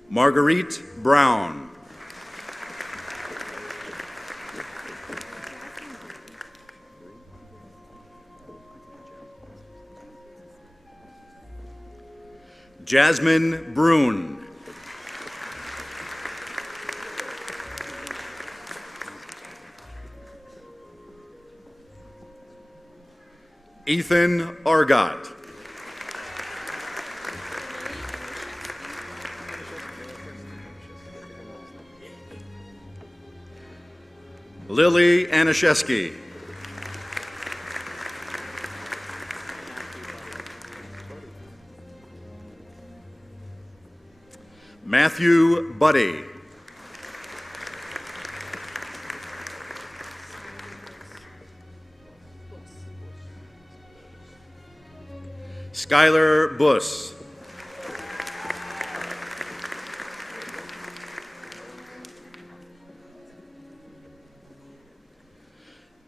Marguerite Brown. Jasmine Brune. Ethan Argot. Lily Anashevsky. Matthew Buddy. Skylar Buss.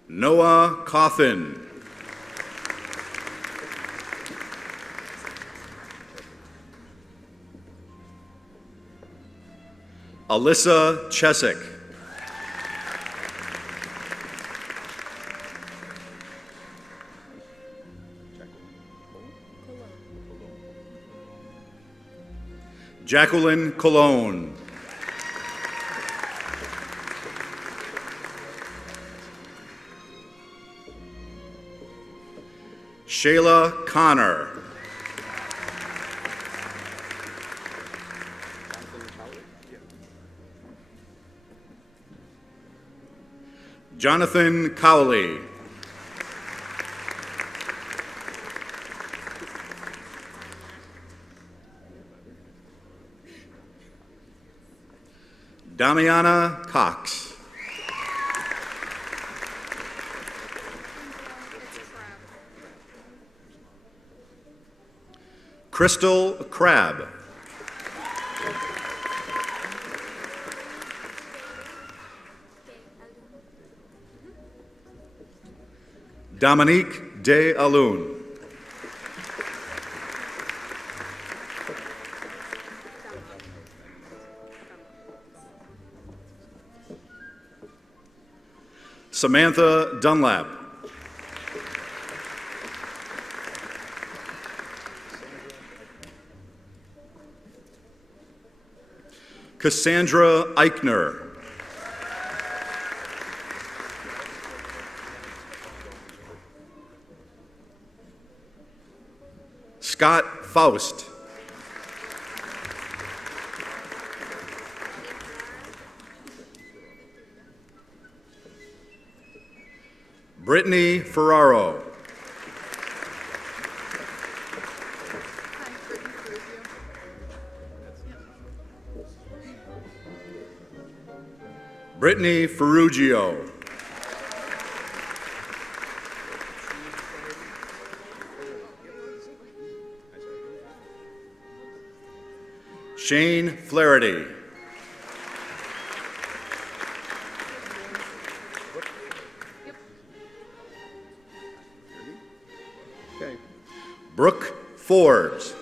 Noah Cawthon. Alyssa Chesick. Jacqueline Cologne. Shayla Connor. Jonathan Cowley. Damiana Cox. Crystal Crabb. Dominique De Alun. Samantha Dunlap. Cassandra Eichner. Scott Faust. Brittany Ferraro. Brittany Ferrugio. Shane Flaherty. Okay. Brooke Forbes.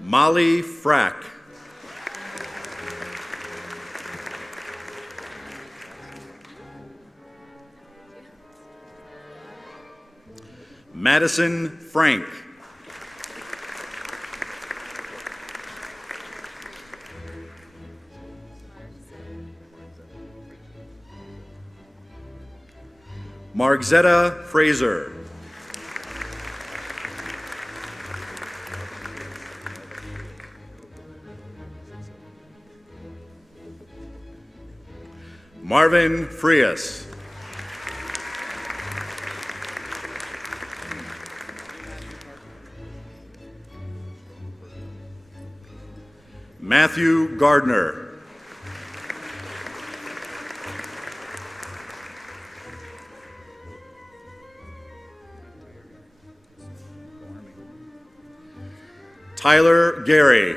Molly Frack. Madison Frank. Margzetta Fraser. Marvin Frias. Matthew Gardner. Tyler Gary.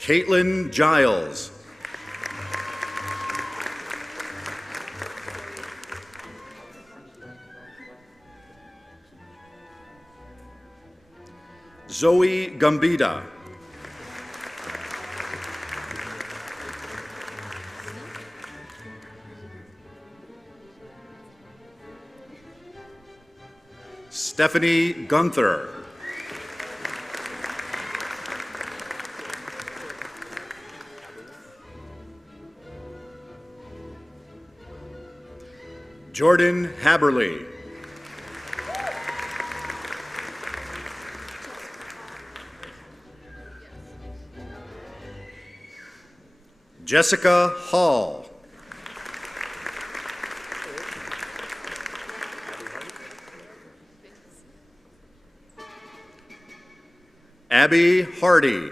Caitlin Giles. Zoe Gambita. Stephanie Gunther. Jordan Haberly. Jessica Hall. Abby Hardy.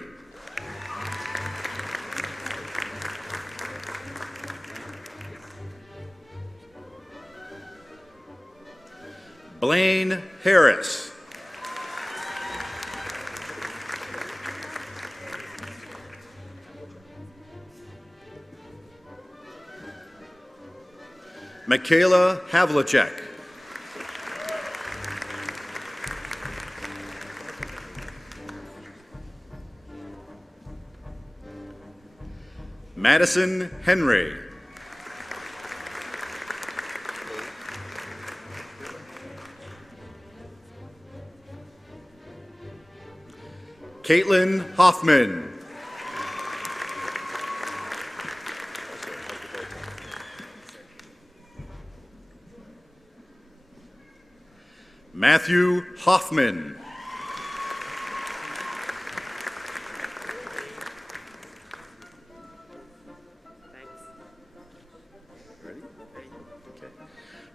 Blaine Harris. Michaela Havlicek. Madison Henry. Caitlin Hoffman. Matthew Hoffman.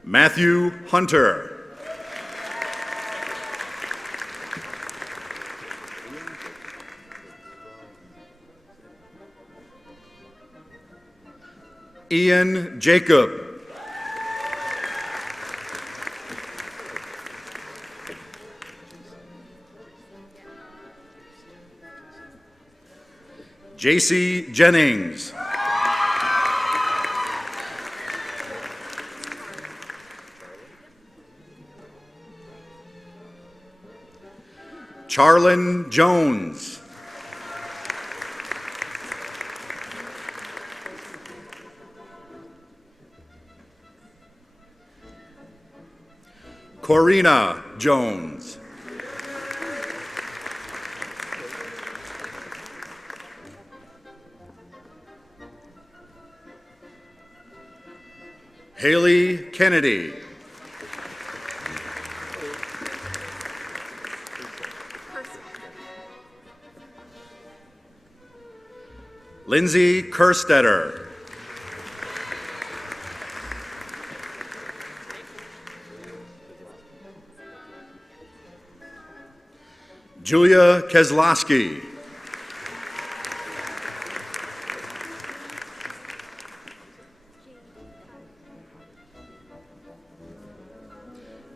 Matthew Hunter. Ian Jacob. JC Jennings. Charlin Jones. Corina Jones. Haley Kennedy. Lindsay Kerstetter. Julia Keselowski.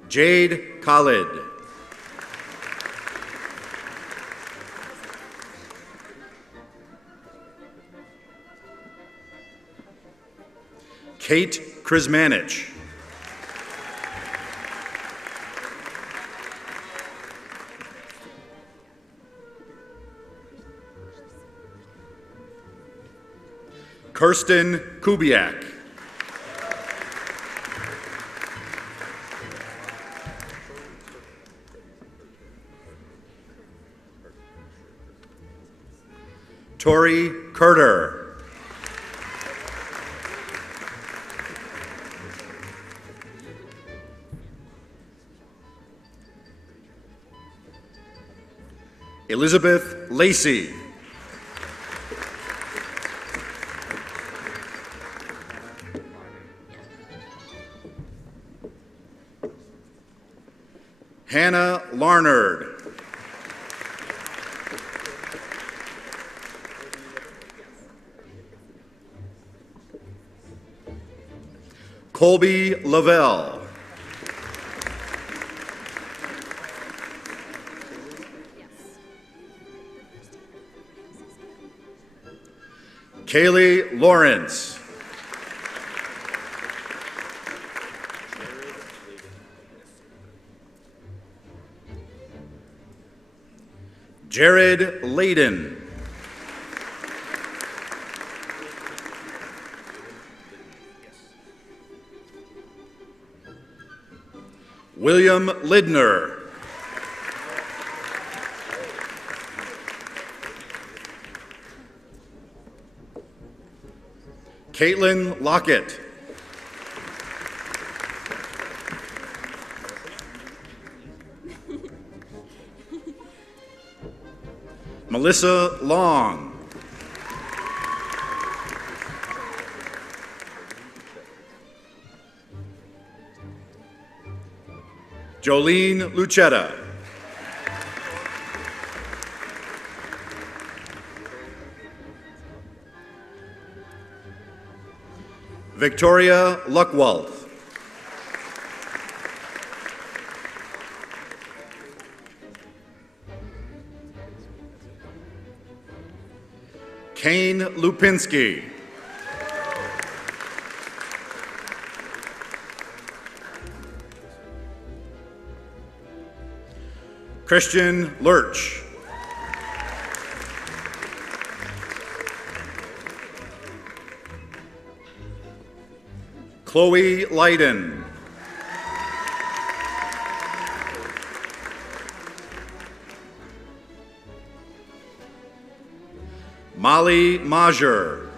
Jade Khalid. Kate Krismanich. Kirsten Kubiak. Tori Kurter. Elizabeth Lacey. Hannah Larnard. Colby Lavelle. Kaylee Lawrence. Jared Layden. William Lidner. Caitlin Lockett. Melissa Long. Jolene Lucetta. Victoria Luckwalt. Kane Lupinski. Christian Lurch. Chloe Leiden. Molly Majer.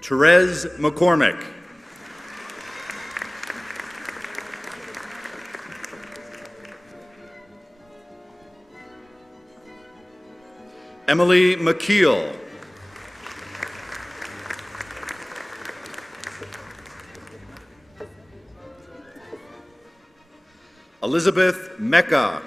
Therese McCormick. Emily McKeel. Elizabeth Mecca.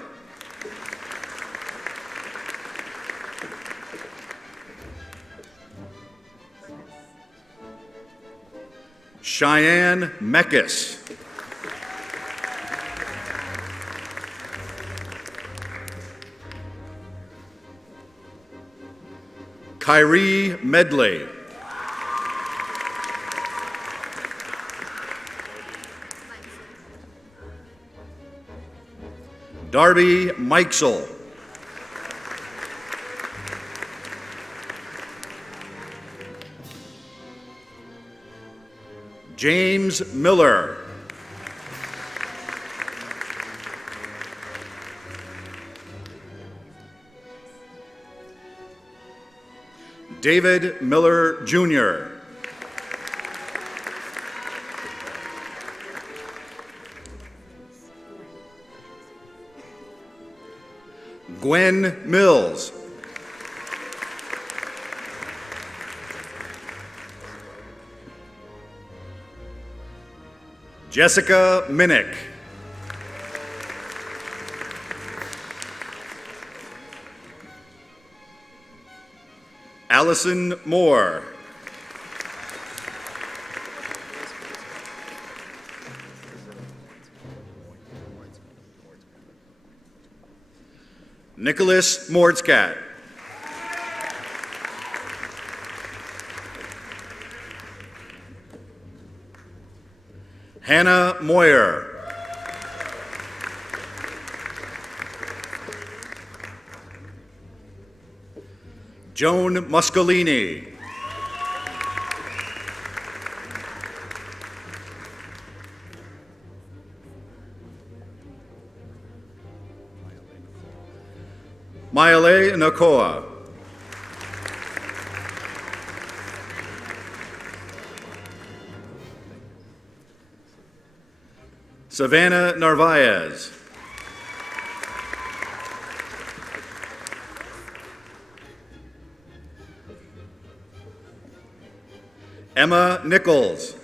Cheyenne Meckes. Kyrie Medley. Darby Mikesel. James Miller. David Miller, Jr. Gwen Mills. Jessica Minnick. Allison Moore. Nicholas Mordscat. Hannah Moyer. Joan Muscolini. Mayale Nakoa. Savannah Narvaez. Emma Nichols.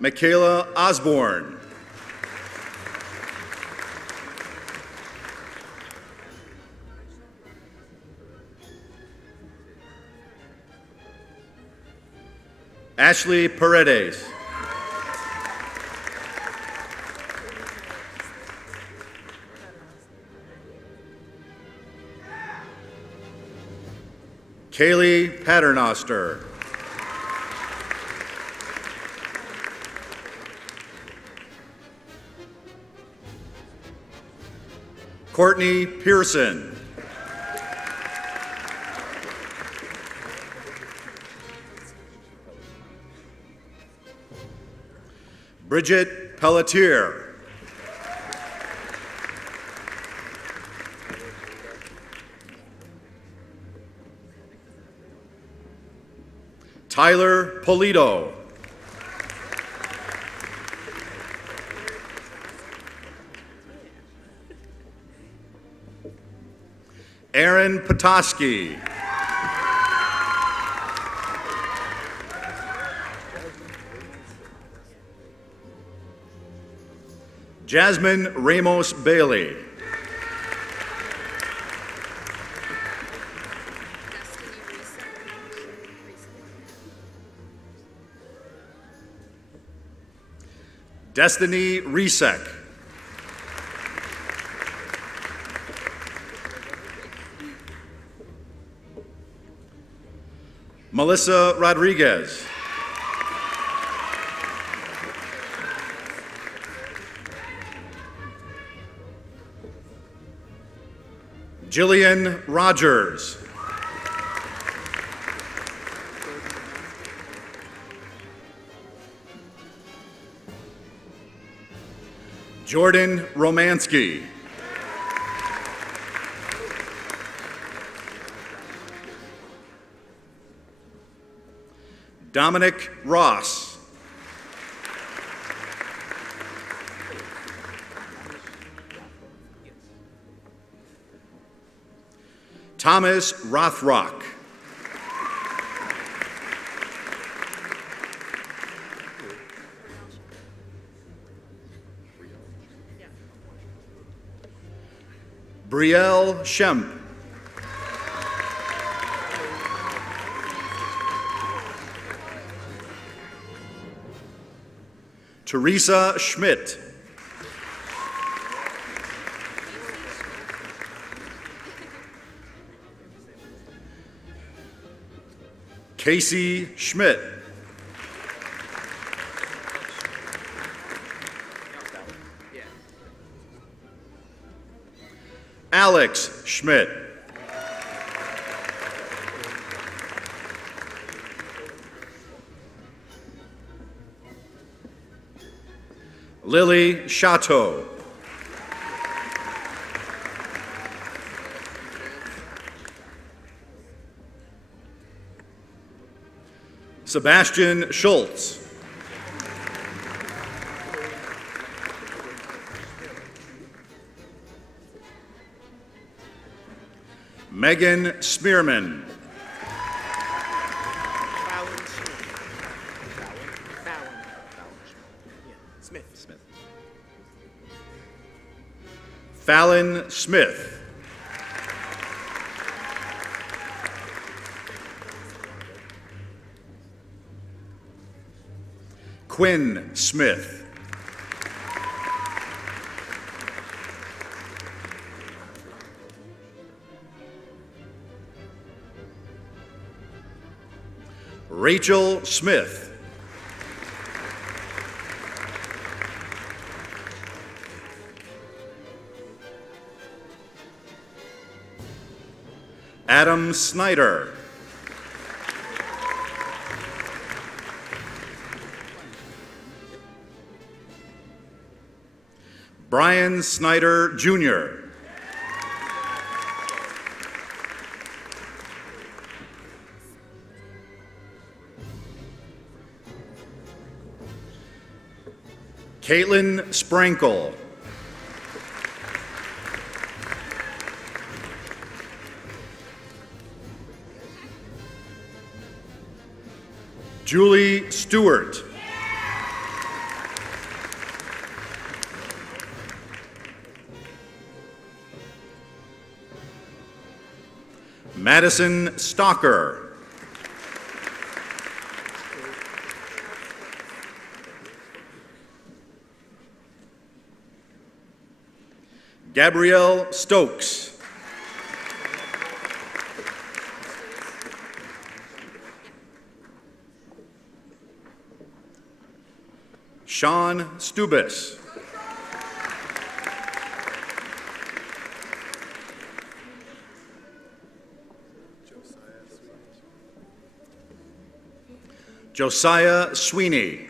Michaela Osborne. Ashley Paredes. Kaylee Paternoster. Courtney Pearson. Bridget Pelletier. Tyler Polito. Aaron Petoskey. Jasmine Ramos Bailey. Destiny Resek. Melissa Rodriguez. Jillian Rogers. Jordan Romansky. Dominic Ross. Thomas Rothrock. Brielle Schemp. Teresa Schmidt. Casey Schmidt. Alex Schmidt. Lily Chateau. Sebastian Schultz. Megan Spearman. Fallon Smith. Quinn Smith. Rachel Smith. Adam Snyder. Brian Snyder, Jr. Caitlin Sprankle. Julie Stewart. Madison Stalker. Gabrielle Stokes. Sean Stubis. Josiah Sweeney.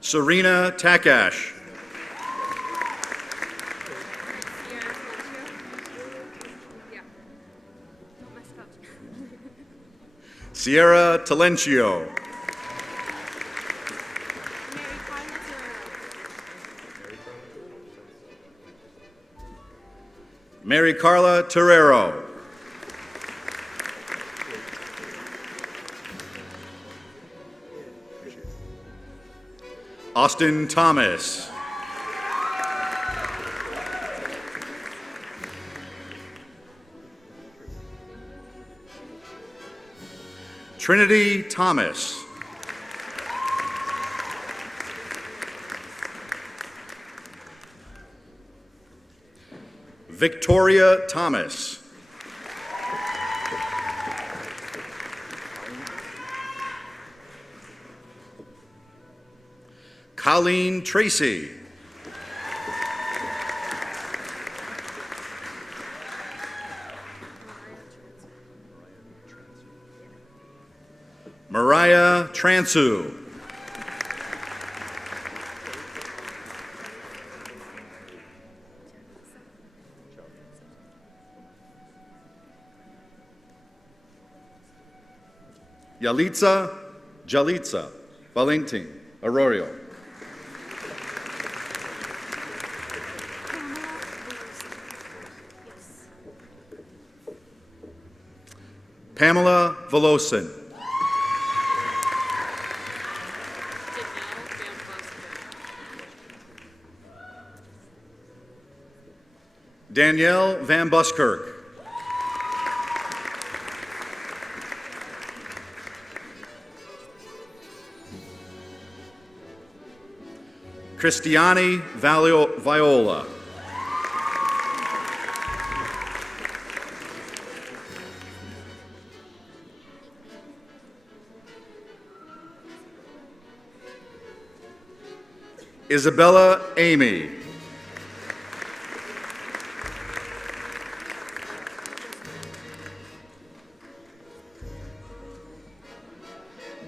Serena Takash. Sierra Talencio. Mary Carla Terrero. Austin Thomas. Trinity Thomas. Victoria Thomas. Colleen Tracy. Mariah Transu. Jalitza Valentin Arroyo. Pamela Velosin. Danielle Van Buskirk. Cristiani Viola. Isabella Amy.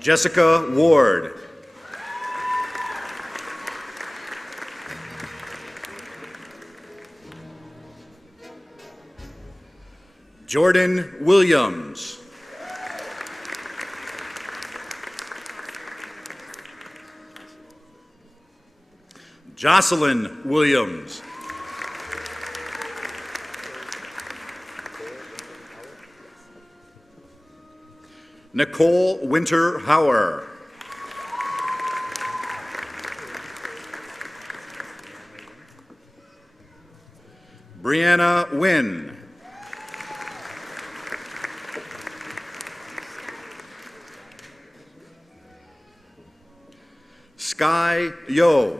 Jessica Ward. Jordan Williams. Jocelyn Williams. Nicole Winter Hauer. Brianna Wynn. Sky Yo.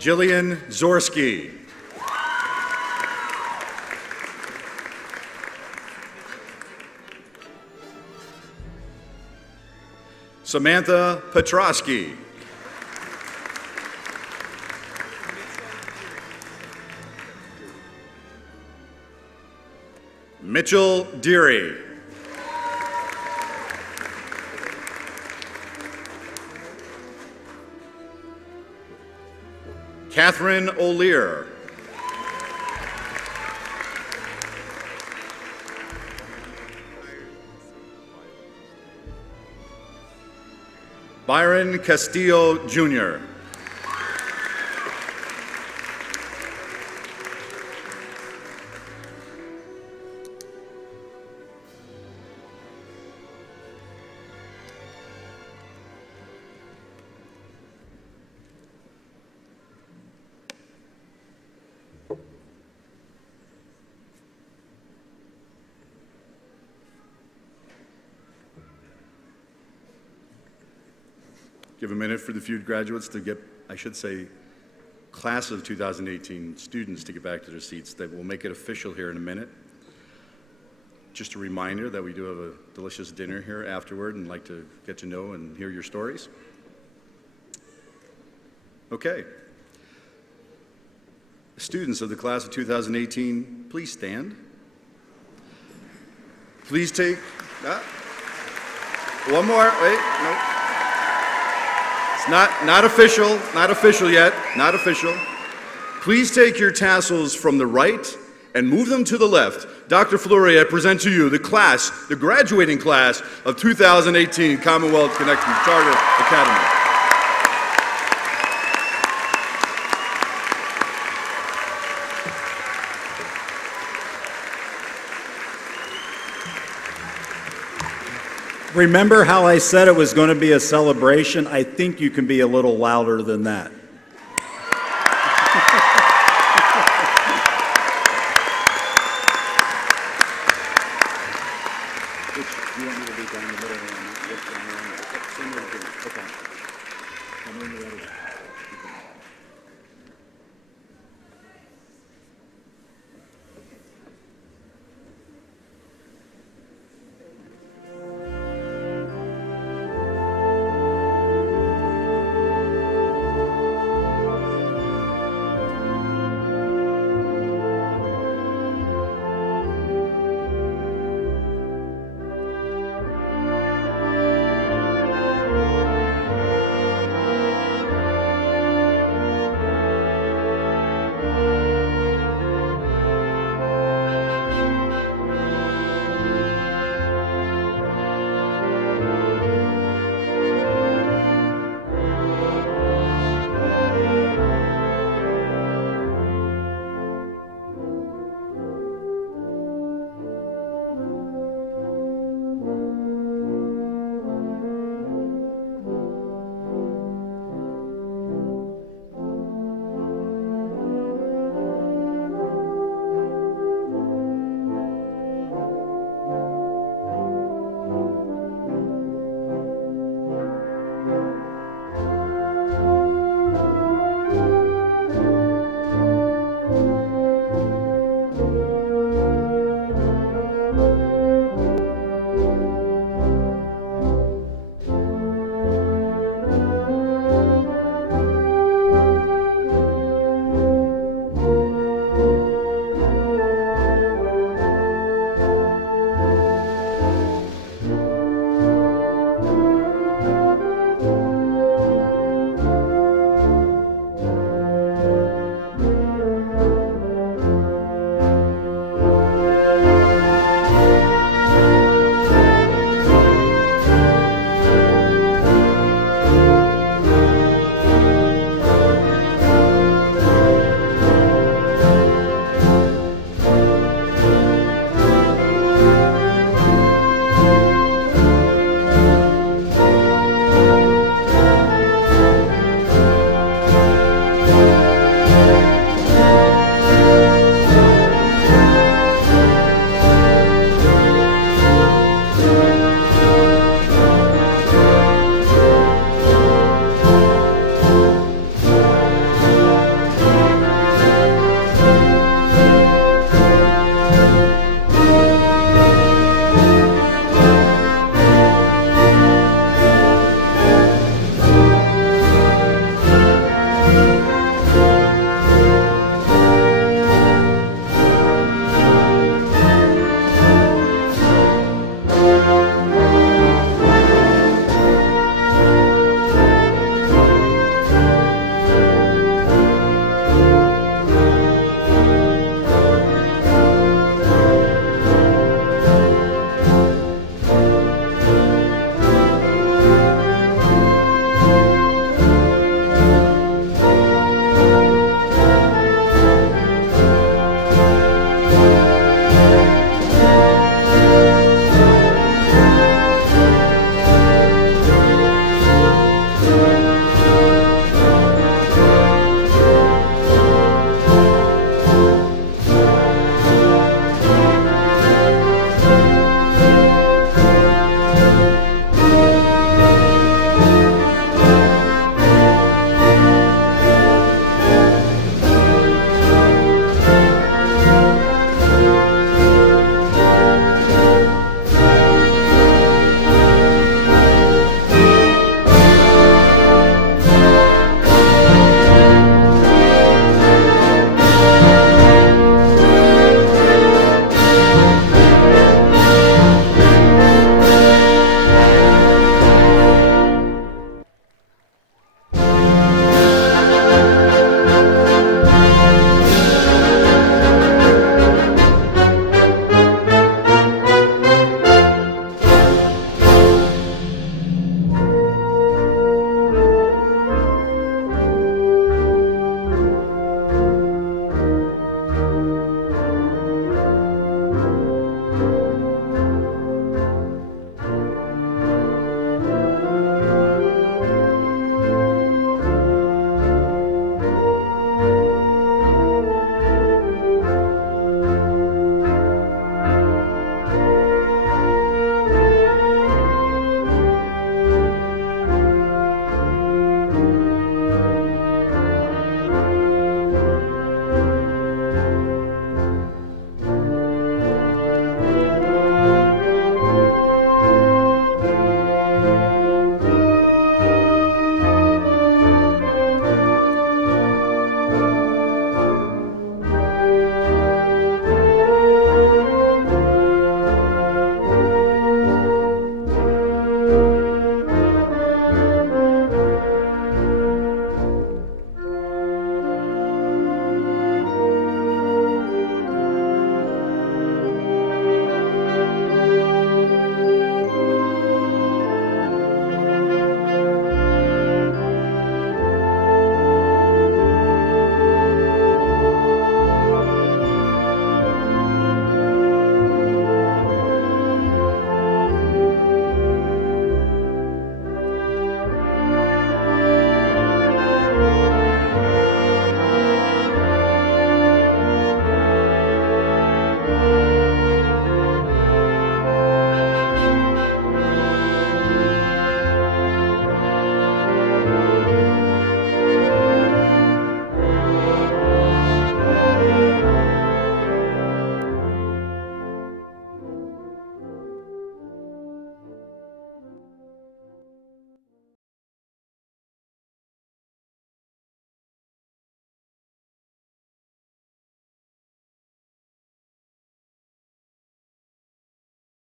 Jillian Zorski. Samantha Petrosky. Mitchell Deary. Catherine O'Lear. Byron Castillo, Jr. Give a minute for the few graduates to get, I should say, class of 2018 students to get back to their seats. That will make it official here in a minute. Just a reminder that we do have a delicious dinner here afterward and like to get to know and hear your stories. Okay. Students of the class of 2018, please stand. Please take, one more, wait, no. Not official yet, not official. Please take your tassels from the right and move them to the left. Dr. Fleury, I present to you the graduating class of 2018 Commonwealth Connection Charter Academy. Remember how I said it was going to be a celebration? I think you can be a little louder than that. Do you want me to be down the middle? Okay.